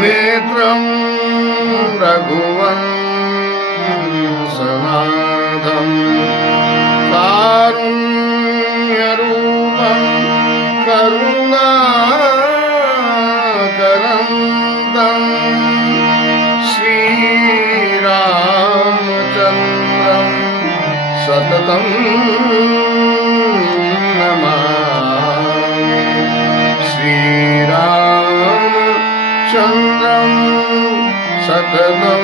नेत्रं रघुवंशनाथं कारुण्यरूपं करुणाकरन्दं श्रीरामचन्द्रं सततं नमामि। श्रीरामचन्द्रं सततं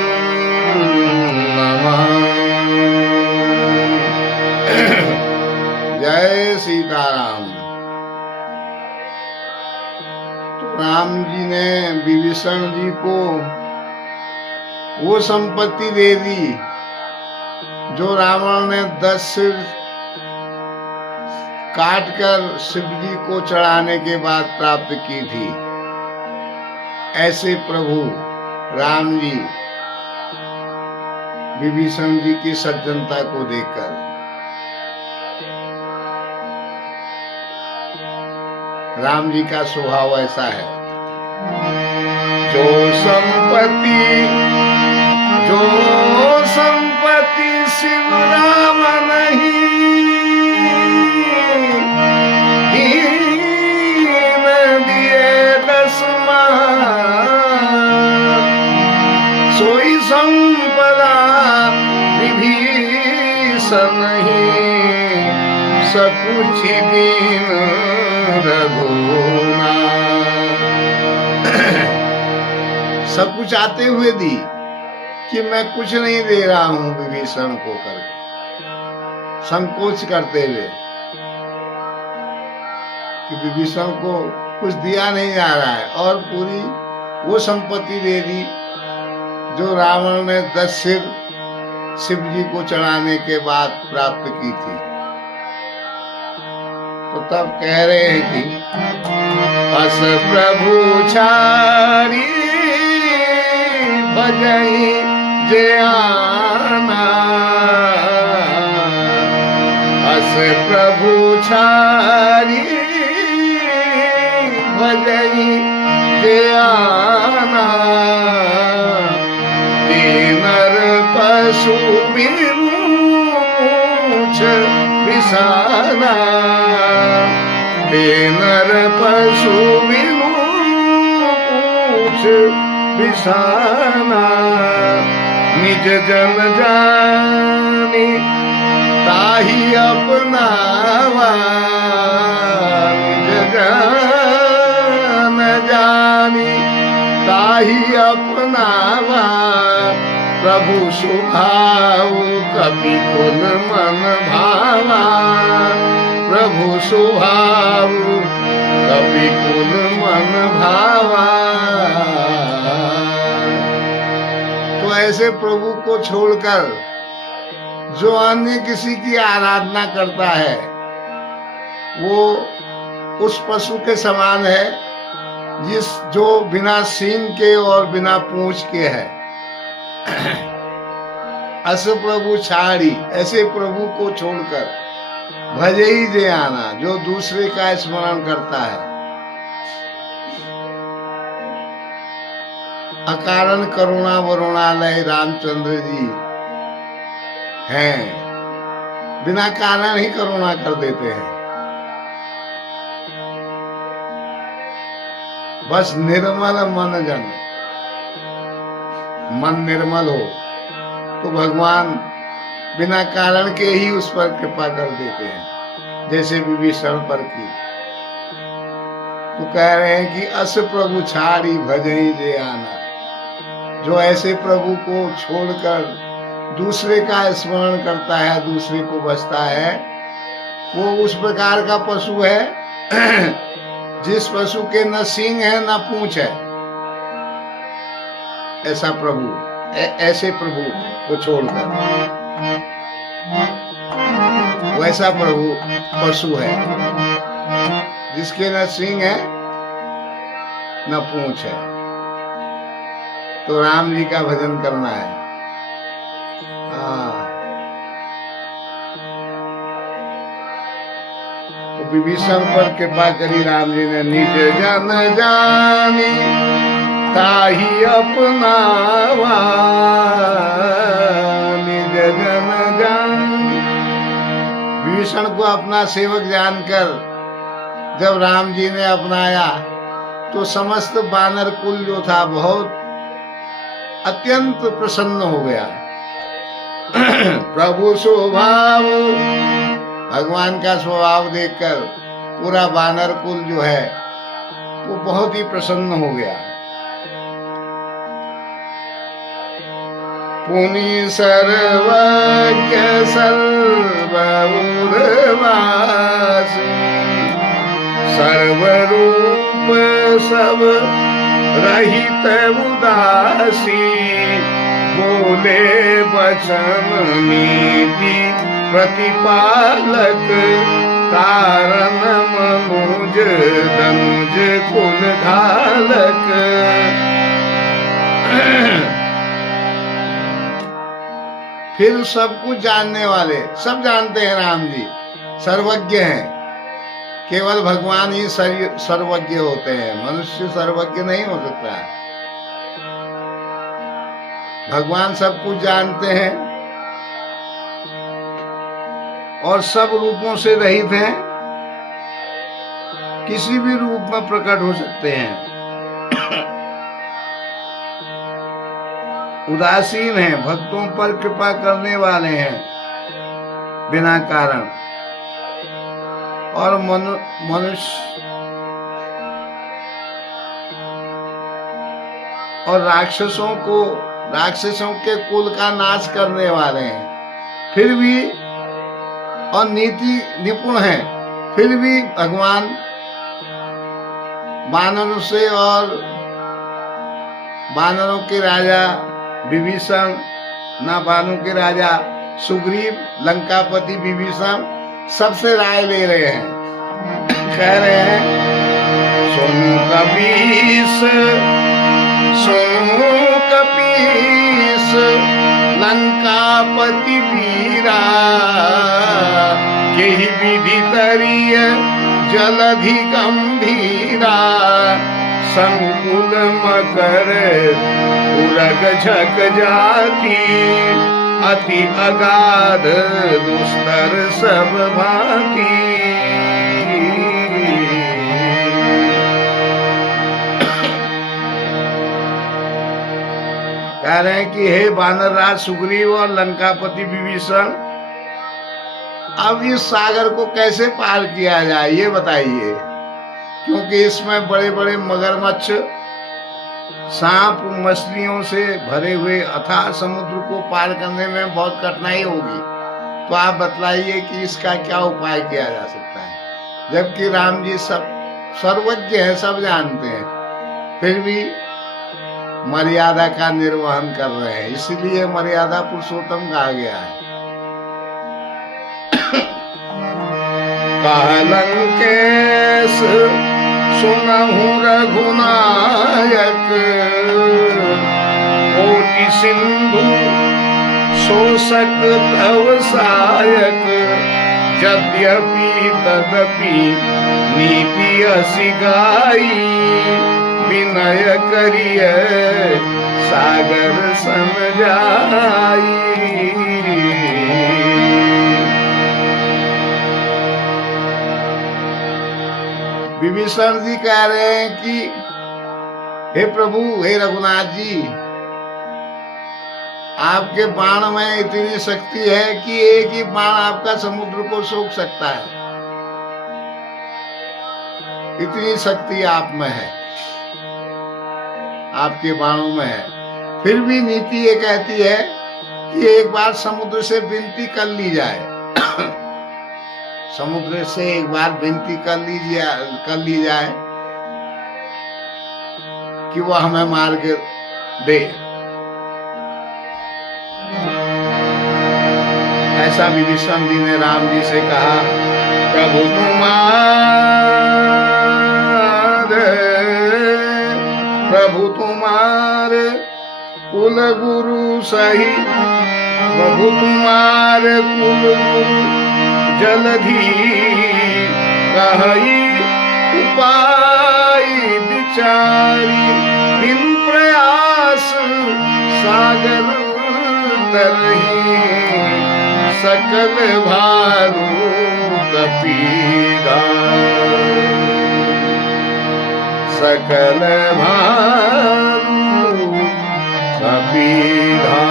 नमामि। जय सीताराम। तो राम जी ने विभीषण जी को वो संपत्ति दे दी जो रावण ने 10 सिर काटकर शिव जी को चढ़ाने के बाद प्राप्त की थी। ऐसे प्रभु राम जी विभीषण जी की सज्जनता को देखकर राम जी का स्वभाव ऐसा है, जो संपत्ति शिव राम नहीं, दीन दिए 10 सोई संपदा विभीषण नहीं, सकुच दीन रघुनाथ। सब कुछ आते हुए दी कि मैं कुछ नहीं दे रहा हूं विभीषण को करके, संकोच करते हुए कि विभीषण को कुछ दिया नहीं जा रहा है, और पूरी वो संपत्ति दे दी जो रावण ने 10 सिर शिव जी को चढ़ाने के बाद प्राप्त की थी। तो तब कह रहे हैं कि अस प्रभु छाड़ी भजई जे आना, अस प्रभु छाड़ी भजई जे आना, नर पशु बिनु पूछ बिसाना, नर पशु बिनु पूछ बिसाना, निज जन जानी ताहि अपनावा, निज जन जानी ताहि अपनावा, प्रभु सुभाव कपि कुल मन भावा, प्रभु सुभाव कपि कुल मन भावा। तो ऐसे प्रभु को छोड़कर जो अन्य किसी की आराधना करता है वो उस पशु के समान है जो बिना सींग के और बिना पूंछ के है। अस प्रभु छाड़ी, ऐसे प्रभु को छोड़कर भजे ही जे आना, जो दूसरे का स्मरण करता है। अकारण करुणा वरुणालय रामचंद्र जी हैं, बिना कारण ही करुणा कर देते हैं। बस निर्मल मन जन, मन निर्मल हो तो भगवान बिना कारण के ही उस पर कृपा कर देते हैं, जैसे विभीषण पर की। तो कह रहे हैं कि अस प्रभु छाड़ी भजई जे आना, जो ऐसे प्रभु को छोड़कर दूसरे का स्मरण करता है, दूसरे को बसता है, वो उस प्रकार का पशु है जिस पशु के न सींग है न पूंछ है। ऐसा प्रभु, ऐसे प्रभु को छोड़कर वैसा प्रभु पशु है जिसके न सींग है न पूंछ है। तो राम जी का भजन करना है। तो विभीषण पर कृपा करी राम जी ने, निज जन जानी ताही अपनावा निज जन जान। विभीषण को अपना सेवक जानकर जब राम जी ने अपनाया तो समस्त वानर कुल जो था बहुत अत्यंत प्रसन्न हो गया। प्रभु स्वभाव, भगवान का स्वभाव देखकर पूरा वानर कुल जो है वो बहुत ही प्रसन्न हो गया। पुनि सर्वज्ञ सर्वउर्वासी सर्वरूप सब रहित उदासी बोले वचन नीति प्रतिपालक कारण मनुज धनुज कुल घालक। फिर सब कुछ जानने वाले, सब जानते हैं राम जी सर्वज्ञ हैं। केवल भगवान ही सर्वज्ञ होते हैं, मनुष्य सर्वज्ञ नहीं हो सकता है। भगवान सब कुछ जानते हैं और सब रूपों से रहित हैं, किसी भी रूप में प्रकट हो सकते हैं। उदासीन हैं, भक्तों पर कृपा करने वाले हैं बिना कारण। और मनुष्य और राक्षसों के कुल का नाश करने वाले हैं। फिर भी और नीति निपुण हैं, फिर भी भगवान वानरों से और वानरों के राजा विभीषण, ना वानरों के राजा सुग्रीव, लंकापति विभीषण सबसे राय ले रहे हैं। कह रहे हैं सुनो कपीस, सुनो कपीस लंकापति वीरा यही विधि तरिय जलधि गंभीरा संकुल मकर उरग झक जाती अति अगाध दुस्तर सब भांति। कह रहे हैं कि हे वानर राज सुग्रीव और लंकापति विभीषण, अब इस सागर को कैसे पार किया जाए ये बताइए, क्योंकि इसमें बड़े बड़े मगरमच्छ, सांप, मछलियों से भरे हुए अथाह समुद्र को पार करने में बहुत कठिनाई होगी। तो आप बतलाइए कि इसका क्या उपाय किया जा सकता है। जबकि राम जी सब सर्वज्ञ है, सब जानते हैं, फिर भी मर्यादा का निर्वहन कर रहे हैं, इसलिए मर्यादा पुरुषोत्तम कहा गया है। लंकेश सुनहु रघुनायक कोटि सिंधु शोषक तव सायक यद्यपि तदपि नीति असि गाई विनय करिय सागर समझाई। विभीषण जी कह रहे हैं कि हे प्रभु, हे रघुनाथ जी, आपके बाण में इतनी शक्ति है कि एक ही बाण आपका समुद्र को सोख सकता है। इतनी शक्ति आप में है, आपके बाणों में है। फिर भी नीति ये कहती है कि एक बार समुद्र से विनती कर ली जाए। समुद्र से एक बार विनती कर ली जाए कि वह हमें मार्ग दे। ऐसा विभीषण जी ने राम जी से कहा। प्रभु तुम्हार कुल गुरु सही, प्रभु तुम्हार कुल गुरु जलधि कहि उपाय विचारी बिन सागर तरही सकल भारू कपीरा, सकल भारू कपीरा।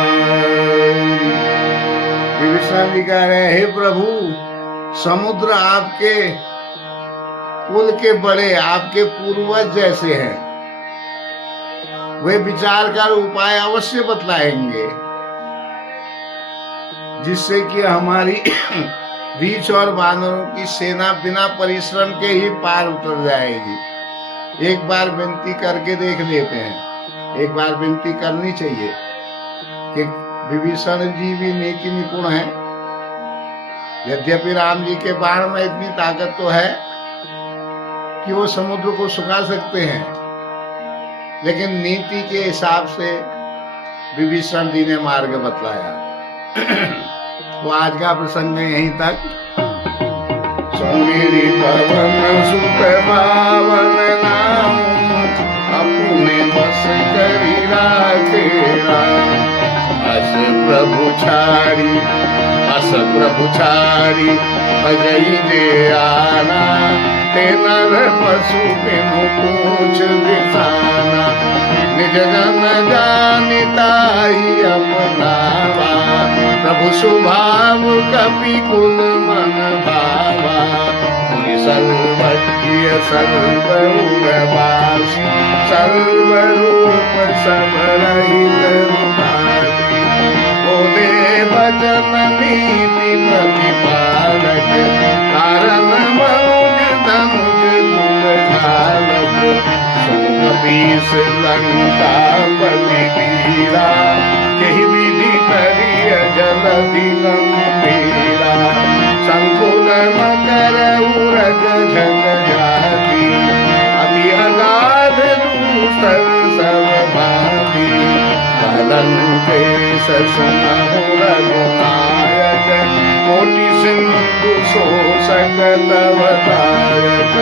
विभीषण जी कह रहे हैं, हे प्रभु, समुद्र आपके कुल के बड़े, आपके पूर्वज जैसे हैं, वे विचार कर उपाय अवश्य बतलाएंगे जिससे कि हमारी रीछ और बानरों की सेना बिना परिश्रम के ही पार उतर जाएगी। एक बार विनती करके देख लेते हैं, एक बार विनती करनी चाहिए कि विभीषण जी भी नीति निपुण हैं। यद्यपि राम जी के बाण में इतनी ताकत तो है कि वो समुद्र को सुखा सकते हैं, लेकिन नीति के हिसाब से विभीषण जी ने मार्ग बतलाया। तो आज का प्रसंग में यहीं तक। सुमिरि पवन सुत पावन नाम, अपने बस करी राखे राम। अस प्रभु छाड़ी, अस प्रभु छाड़ी, अजय जे आना, ते नर पशु बिनु पूछ बिसाना। निज जन जानिताई अपनावा, प्रभु स्वभाव कपि कुल मन भावा। मुनि सर्वज्ञ सर्वउरवासी, सर्वरूप सब रहित उदासी। बोले वचन नीति प्रतिपालक, कारण मनुज धनुज घालक। कपीस लंका पति वीरा, केहि विधि करिय जलधि गंभीरा। संकुल मकर उरग झग जाति, अति अगाध दूसर सब भावी। बलन केश सुनहु रघुनायक, कोटि सिंधु शोषक तव दायक।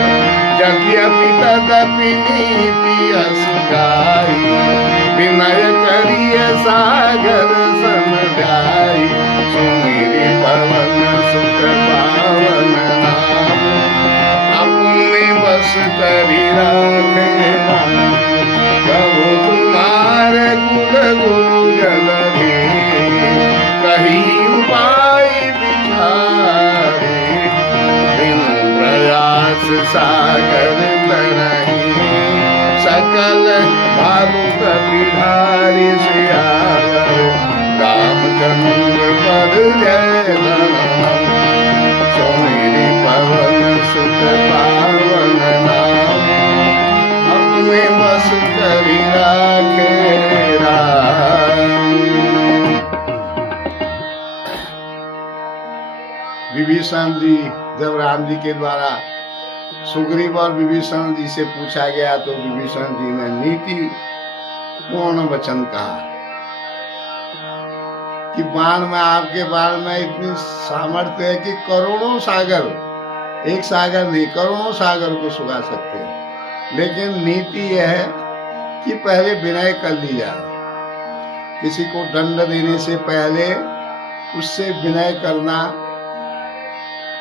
यद्यपि तदपि नीति अस गाई, विनय करिय सागर समझाई। सुमिरि पवन सुत पावन नाम, अपने बस करी राखे राम। प्रभु तुम्हारे कुल गुरु जलधि, कही उपाय विचारे। बिनु प्रयास सागर तरही, सकल भालु कपिधारी सियावर। रामचंद्र पद जय धनुष, सुमिरि पवन सुत पावन नाम। अपने बस करी राखे राम। विभीषण जी, जब राम जी के द्वारा सुग्रीव और विभीषण जी से पूछा गया तो विभीषण जी ने नीति पूर्ण वचन कहा कि बाण में, आपके बाण में इतनी सामर्थ्य है कि करोड़ों सागर, एक सागर नहीं करोड़ों सागर को सुखा सकते हैं। लेकिन नीति यह है कि पहले विनय कर ली जाए। किसी को दंड देने से पहले उससे विनय करना,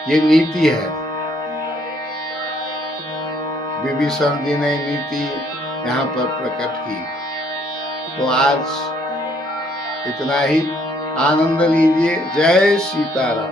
ये नीति है। विभीषण जी ने नीति यहाँ पर प्रकट की। तो आज इतना ही, आनंद लीजिए। जय सीताराम।